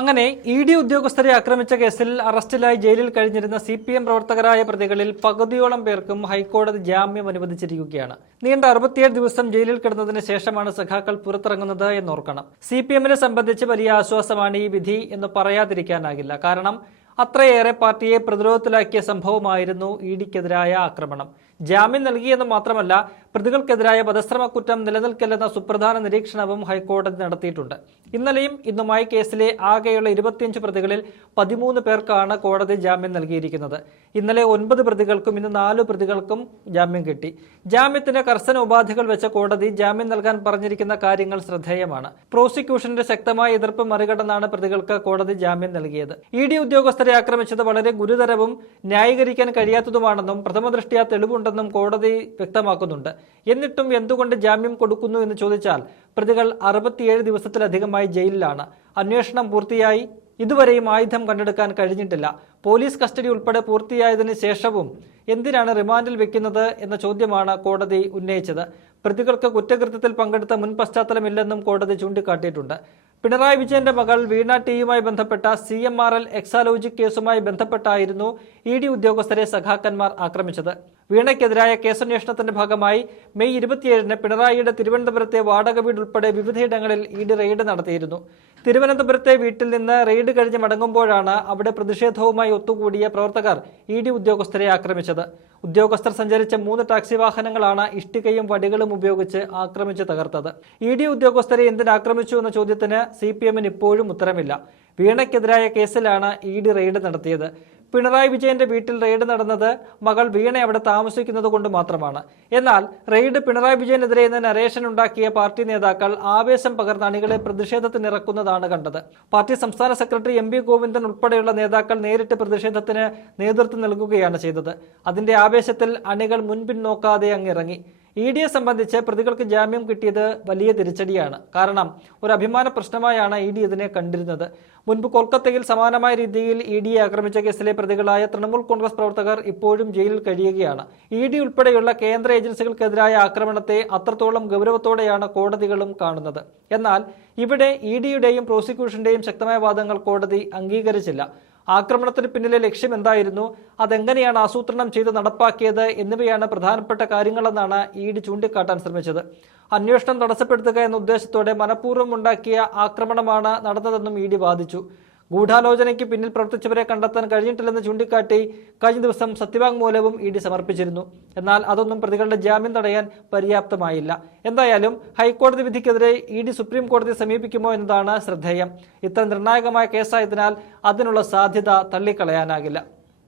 അങ്ങനെ ഇ.ഡി. ഉദ്യോഗസ്ഥരെ ആക്രമിച്ച കേസിൽ അറസ്റ്റിലായി ജയിലിൽ കഴിഞ്ഞിരുന്ന CPM പ്രവർത്തകരായ പ്രതികളിൽ പകുതിയോളം പേർക്കും ഹൈക്കോടതി ജാമ്യം അനുവദിച്ചിരിക്കുകയാണ്. നീണ്ട 67 ദിവസം ജയിലിൽ കിടന്നതിന് ശേഷമാണ് സഖാക്കൾ പുറത്തിറങ്ങുന്നത് എന്നോർക്കണം. CPMനെ സംബന്ധിച്ച് വലിയ ആശ്വാസമാണ് ഈ വിധി എന്ന് പറയാതിരിക്കാനാകില്ല. കാരണം അത്രയേറെ പാർട്ടിയെ പ്രതിരോധത്തിലാക്കിയ സംഭവമായിരുന്നു ഇ.ഡിക്കെതിരായ ആക്രമണം. ജാമ്യം നൽകിയെന്ന് മാത്രമല്ല, പ്രതികൾക്കെതിരായ വധശ്രമക്കുറ്റം നിലനിൽക്കില്ലെന്ന സുപ്രധാന നിരീക്ഷണവും ഹൈക്കോടതി നടത്തിയിട്ടുണ്ട്. ഇന്നലെയും ഇന്നുമായി കേസിലെ ആകെയുള്ള 25 പ്രതികളിൽ 13 പേർക്കാണ് കോടതി ജാമ്യം നൽകിയിരിക്കുന്നത്. ഇന്നലെ 9 പ്രതികൾക്കും ഇന്ന് 4 പ്രതികൾക്കും ജാമ്യം കിട്ടി. ജാമ്യത്തിന് കർശന ഉപാധികൾ വെച്ച കോടതി ജാമ്യം നൽകാൻ പറഞ്ഞിരിക്കുന്ന കാര്യങ്ങൾ ശ്രദ്ധേയമാണ്. പ്രോസിക്യൂഷന്റെ ശക്തമായ എതിർപ്പ് മറികടന്നാണ് പ്രതികൾക്ക് കോടതി ജാമ്യം നൽകിയത്. ഇ.ഡി. ഉദ്യോഗസ്ഥരെ ആക്രമിച്ചത് വളരെ ഗുരുതരവും ന്യായീകരിക്കാൻ കഴിയാത്തതുമാണെന്നും പ്രഥമദൃഷ്ട്യാ തെളിവുണ്ടെന്നും കോടതി വ്യക്തമാക്കുന്നുണ്ട്. എന്നിട്ടും എന്തുകൊണ്ട് ജാമ്യം കൊടുക്കുന്നു എന്ന് ചോദിച്ചാൽ, പ്രതികൾ 67 ദിവസത്തിലധികമായി ജയിലിലാണ്. അന്വേഷണം പൂർത്തിയായി ഇതുവരെയും ആയുധം കണ്ടെടുക്കാൻ കഴിഞ്ഞിട്ടില്ല. പോലീസ് കസ്റ്റഡി ഉൾപ്പെടെ പൂർത്തിയായതിനു ശേഷവും എന്തിനാണ് റിമാൻഡിൽ വെക്കുന്നത് എന്ന ചോദ്യമാണ് കോടതി ഉന്നയിച്ചത്. പ്രതികൾക്ക് കുറ്റകൃത്യത്തിൽ പങ്കെടുത്ത മുൻ പശ്ചാത്തലമില്ലെന്നും കോടതി ചൂണ്ടിക്കാട്ടിയിട്ടുണ്ട്. പിണറായി വിജയന്റെ മകൾ വീണ ടിയുമായി ബന്ധപ്പെട്ട CMRL എക്സാലോജിക് കേസുമായി ബന്ധപ്പെട്ടായിരുന്നു ഇ.ഡി. ഉദ്യോഗസ്ഥരെ സഖാക്കന്മാർ ആക്രമിച്ചത്. വീണയ്ക്കെതിരായ കേസന്വേഷണത്തിന്റെ ഭാഗമായി മെയ് 27-ന് പിണറായിയുടെ തിരുവനന്തപുരത്തെ വാടക വീട് ഉൾപ്പെടെ വിവിധയിടങ്ങളിൽ ഇ.ഡി. റെയ്ഡ് നടത്തിയിരുന്നു. തിരുവനന്തപുരത്തെ വീട്ടിൽ നിന്ന് റെയ്ഡ് കഴിഞ്ഞ് മടങ്ങുമ്പോഴാണ് അവിടെ പ്രതിഷേധവുമായി ഒത്തുകൂടിയ പ്രവർത്തകർ ഇ.ഡി. ഉദ്യോഗസ്ഥരെ ആക്രമിച്ചത്. ഉദ്യോഗസ്ഥർ സഞ്ചരിച്ച 3 ടാക്സി വാഹനങ്ങളാണ് ഇഷ്ടികയും വടികളും ഉപയോഗിച്ച് ആക്രമിച്ച് തകർത്തത്. ഇ.ഡി. ഉദ്യോഗസ്ഥരെ എന്തിനാക്രമിച്ചു എന്ന ചോദ്യത്തിന് CPMന് ഇപ്പോഴും ഉത്തരമില്ല. വീണയ്ക്കെതിരായ കേസിലാണ് ഇ.ഡി. റെയ്ഡ് നടത്തിയത്. പിണറായി വിജയന്റെ വീട്ടിൽ റെയ്ഡ് നടന്നത് മകൾ വീണ അവിടെ താമസിക്കുന്നത് കൊണ്ട് മാത്രമാണ്. എന്നാൽ റെയ്ഡ് പിണറായി വിജയനെതിരെ എന്ന നരേഷൻ ഉണ്ടാക്കിയ പാർട്ടി നേതാക്കൾ ആവേശം പകർന്ന അണികളെ പ്രതിഷേധത്തിനിറക്കുന്നതാണ് കണ്ടത്. പാർട്ടി സംസ്ഥാന സെക്രട്ടറി MP ഗോവിന്ദൻ ഉൾപ്പെടെയുള്ള നേതാക്കൾ നേരിട്ട് പ്രതിഷേധത്തിന് നേതൃത്വം നൽകുകയാണ് ചെയ്തത്. അതിന്റെ ആവേശത്തിൽ അണികൾ മുൻപിൻ നോക്കാതെ അങ്ങിറങ്ങി. ഇ.ഡിയെ സംബന്ധിച്ച് പ്രതികൾക്ക് ജാമ്യം കിട്ടിയത് വലിയ തിരിച്ചടിയാണ്. കാരണം ഒരു അഭിമാന പ്രശ്നമായാണ് ഇ.ഡി ഇതിനെ കണ്ടിരുന്നത്. മുൻപ് കൊൽക്കത്തയിൽ സമാനമായ രീതിയിൽ ഇ.ഡിയെ ആക്രമിച്ച കേസിലെ പ്രതികളായ തൃണമൂൽ കോൺഗ്രസ് പ്രവർത്തകർ ഇപ്പോഴും ജയിലിൽ കഴിയുകയാണ്. ഇ.ഡി ഉൾപ്പെടെയുള്ള കേന്ദ്ര ഏജൻസികൾക്കെതിരായ ആക്രമണത്തെ അത്രത്തോളം ഗൗരവത്തോടെയാണ് കോടതികളും കാണുന്നത്. എന്നാൽ ഇവിടെ ഇ.ഡിയുടെയും പ്രോസിക്യൂഷന്റെയും ശക്തമായ വാദങ്ങൾ കോടതി അംഗീകരിച്ചില്ല. ആക്രമണത്തിന് പിന്നിലെ ലക്ഷ്യം എന്തായിരുന്നു, അതെങ്ങനെയാണ് ആസൂത്രണം ചെയ്ത് നടപ്പാക്കിയത് എന്നിവയാണ് പ്രധാനപ്പെട്ട കാര്യങ്ങളെന്നാണ് ഇ.ഡി ചൂണ്ടിക്കാട്ടാൻ ശ്രമിച്ചത്. അന്വേഷണം തടസ്സപ്പെടുത്തുക എന്ന ഉദ്ദേശത്തോടെ മനഃപൂർവ്വം ഉണ്ടാക്കിയ ആക്രമണമാണ് നടന്നതെന്നും ഇ.ഡി വാദിച്ചു. ഗൂഢാലോചനയ്ക്ക് പിന്നിൽ പ്രവർത്തിച്ചവരെ കണ്ടെത്താൻ കഴിഞ്ഞിട്ടില്ലെന്ന് ചൂണ്ടിക്കാട്ടി കഴിഞ്ഞ ദിവസം സത്യവാങ്മൂലവും ഇ.ഡി സമർപ്പിച്ചിരുന്നു. എന്നാൽ അതൊന്നും പ്രതികളുടെ ജാമ്യം തടയാൻ പര്യാപ്തമായില്ല. എന്തായാലും ഹൈക്കോടതി വിധിക്കെതിരെ ഇ.ഡി സുപ്രീം കോടതിയെ സമീപിക്കുമോ എന്നതാണ് ശ്രദ്ധേയം. ഇത്ര നിർണായകമായ കേസായതിനാൽ അതിനുള്ള സാധ്യത തള്ളിക്കളയാനാകില്ല.